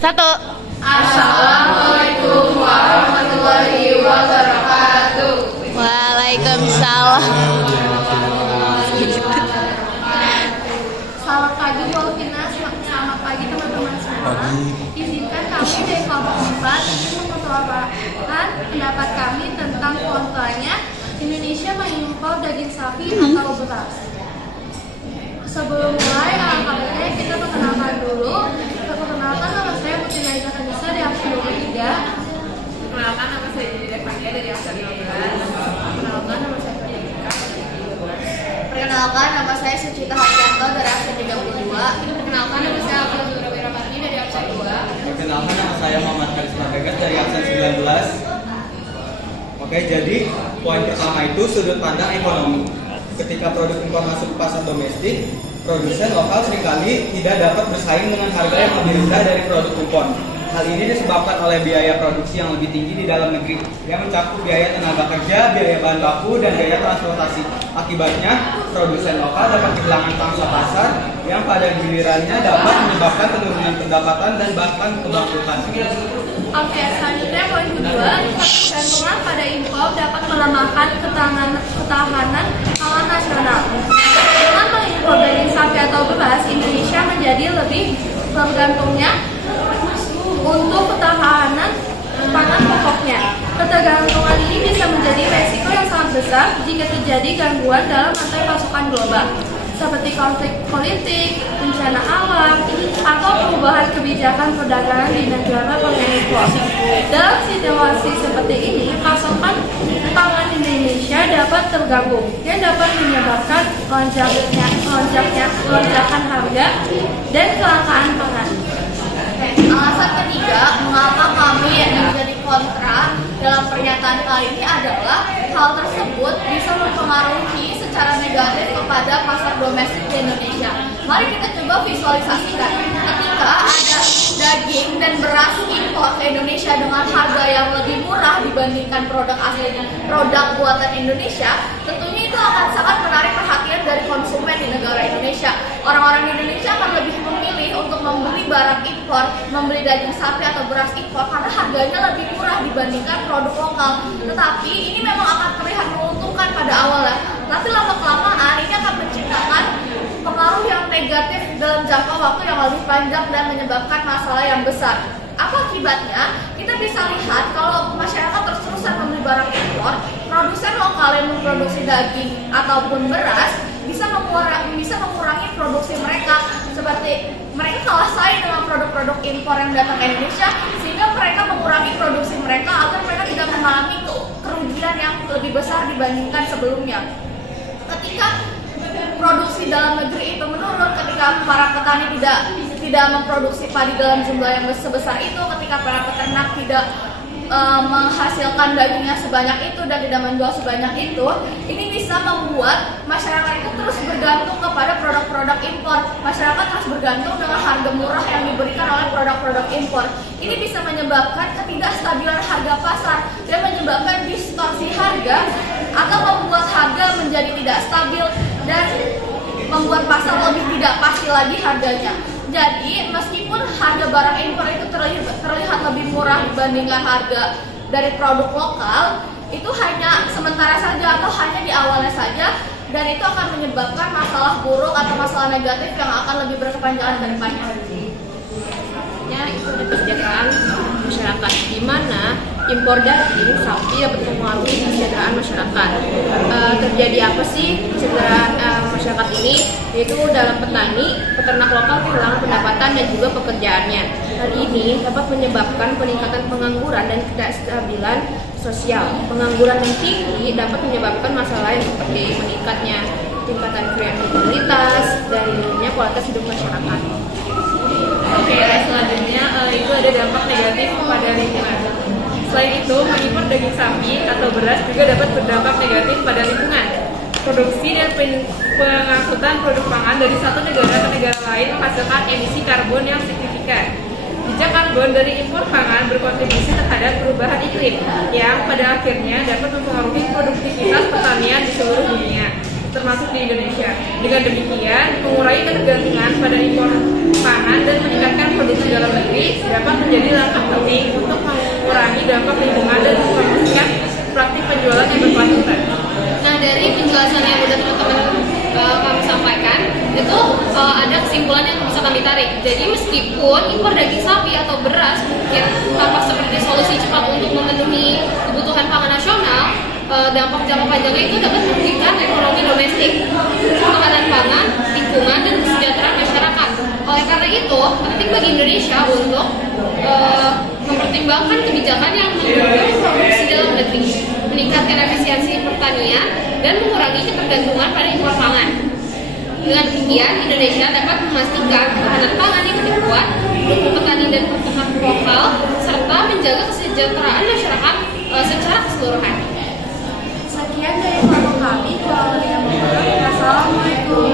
Satu. Assalamualaikum warahmatullahi wabarakatuh. Waalaikumsalam. Selamat pagi Bu Alvina, selamat pagi teman-teman semua. Izinkan kami dari kelompok 4 ingin mengutarakan pendapat kami tentang kontranya Indonesia mengimpor daging sapi atau beras. Sebelum mulai, alangkah kita perkenalkan dulu. Perkenalkan, nama saya Putri Naiza Kanisa dari absen 23. Perkenalkan, nama saya Dede Fadia dari absen 15. Perkenalkan, nama saya Fadila. Perkenalkan, nama saya Sucita Haryanto dari absen 32. Perkenalkan, nama saya Abdul Wirapati dari absen 2. Perkenalkan, nama saya Muhammad Karisma Begas dari absen 19. Oke, jadi poin pertama itu sudut pandang ekonomi. Ketika produk impor masuk ke pasar domestik, produsen lokal seringkali tidak dapat bersaing dengan harga yang lebih rendah dari produk impor. Hal ini disebabkan oleh biaya produksi yang lebih tinggi di dalam negeri, yang mencakup biaya tenaga kerja, biaya bahan baku, dan biaya transportasi. Akibatnya, produsen lokal dapat kehilangan pangsa pasar yang pada gilirannya dapat menyebabkan penurunan pendapatan dan bahkan kebangkrutan. Oke, selanjutnya poin kedua, ketergantungan pada impor dapat melemahkan ketahanan pangan nasional. Dengan mengimpor daging sapi atau beras, Indonesia menjadi lebih tergantungnya untuk ketahanan pangan pokoknya. Ketergantungan ini bisa menjadi resiko yang sangat besar jika terjadi gangguan dalam rantai pasokan global, seperti konflik politik, bencana alam, atau perubahan kebijakan perdagangan di negara pengekspor. Dalam situasi seperti ini, pasokan pangan Indonesia dapat terganggu yang dapat menyebabkan lonjakan harga dan kelangkaan pangan. Alasan ketiga, mengapa kami yang menjadi kontra dalam pernyataan kali ini adalah hal tersebut bisa mempengaruhi secara negatif kepada pasar domestik di Indonesia. Mari kita coba visualisasikan, ketika ada daging dan beras impor ke Indonesia dengan harga yang lebih murah dibandingkan produk asli, produk buatan Indonesia, tentunya itu akan sangat menarik perhatian dari konsumen di negara Indonesia. Orang-orang di Indonesia akan lebih memilih untuk membeli barang impor, membeli daging sapi atau beras impor karena harganya lebih murah dibandingkan produk lokal. Tetapi ini memang akan terlihat menguntungkan pada awalnya. Tapi lama-kelamaan ini akan menciptakan pengaruh yang negatif dalam jangka waktu yang lebih panjang dan menyebabkan masalah yang besar. Apa akibatnya? Kita bisa lihat kalau masyarakat terus-terusan membeli barang impor, produsen lokal yang memproduksi daging ataupun beras bisa mengurangi produksi mereka, seperti mereka kalah saing dengan produk-produk impor yang datang ke Indonesia, sehingga mereka mengurangi produksi mereka agar mereka tidak mengalami kerugian yang lebih besar dibandingkan sebelumnya. Ketika produksi dalam negeri itu menurun, ketika para petani tidak memproduksi padi dalam jumlah yang sebesar itu, ketika para peternak tidak menghasilkan dagingnya sebanyak itu dan tidak menjual sebanyak itu, ini bisa membuat masyarakat itu terus bergantung kepada produk-produk impor. Masyarakat terus bergantung dengan harga murah yang diberikan oleh produk-produk impor. Ini bisa menyebabkan ketidakstabilan harga pasar dan menyebabkan distorsi harga atau membuat harga menjadi tidak stabil dan membuat pasar lebih tidak pasti lagi harganya. Jadi, meskipun harga barang impor itu terlihat lebih murah dibandingkan harga dari produk lokal, itu hanya sementara saja atau hanya di awalnya saja, dan itu akan menyebabkan masalah buruk atau masalah negatif yang akan lebih berkepanjangan ke depannya. Ya, itu ada kesejahteraan masyarakat, di mana impor daging sapi dapat mempengaruhi kesejahteraan masyarakat. Terjadi apa sih kesejahteraan masyarakat ini? Yaitu dalam petani, peternak lokal kehilangan pendapatan dan juga pekerjaannya. Hal ini dapat menyebabkan peningkatan pengangguran dan ketidakstabilan sosial. Pengangguran yang tinggi dapat menyebabkan masalah yang seperti meningkatnya tingkatan kriminalitas dan menurunnya kualitas hidup masyarakat. Oke, selanjutnya itu ada dampak negatif kepada lingkungan. Selain itu, mengimpor daging sapi atau beras juga dapat berdampak negatif pada lingkungan. Produksi dan pengangkutan produk pangan dari satu negara ke negara lain menghasilkan emisi karbon yang signifikan. Jejak karbon dari impor pangan berkontribusi terhadap perubahan iklim yang pada akhirnya dapat mempengaruhi produktivitas pertanian di seluruh dunia, termasuk di Indonesia. Dengan demikian, mengurangi ketergantungan pada impor makanan dan meningkatkan produksi dalam negeri dapat menjadi langkah penting untuk mengurangi dampak lingkungan dan mempromosikan praktik penjualan yang berkelanjutan. Nah, dari penjelasan yang sudah teman-teman kami sampaikan, itu ada kesimpulan yang bisa kami tarik. Jadi meskipun impor daging sapi atau beras mungkin tampak seperti solusi cepat untuk memenuhi kebutuhan pangan nasional, dampak jangka panjangnya itu dapat merugikan ekonomi domestik, ketahanan pangan, lingkungan, dan kesejahteraan masyarakat. Oleh karena itu, penting bagi Indonesia untuk mempertimbangkan kebijakan yang mendukung produksi dalam negeri, meningkatkan efisiensi pertanian, dan mengurangi ketergantungan pada impor pangan. Dengan demikian, Indonesia dapat memastikan ketahanan pangan yang lebih kuat, mendukung petani dan peternak lokal, serta menjaga kesejahteraan masyarakat secara keseluruhan. Sekian dari kelompok kami. Kalau lebih Assalamualaikum.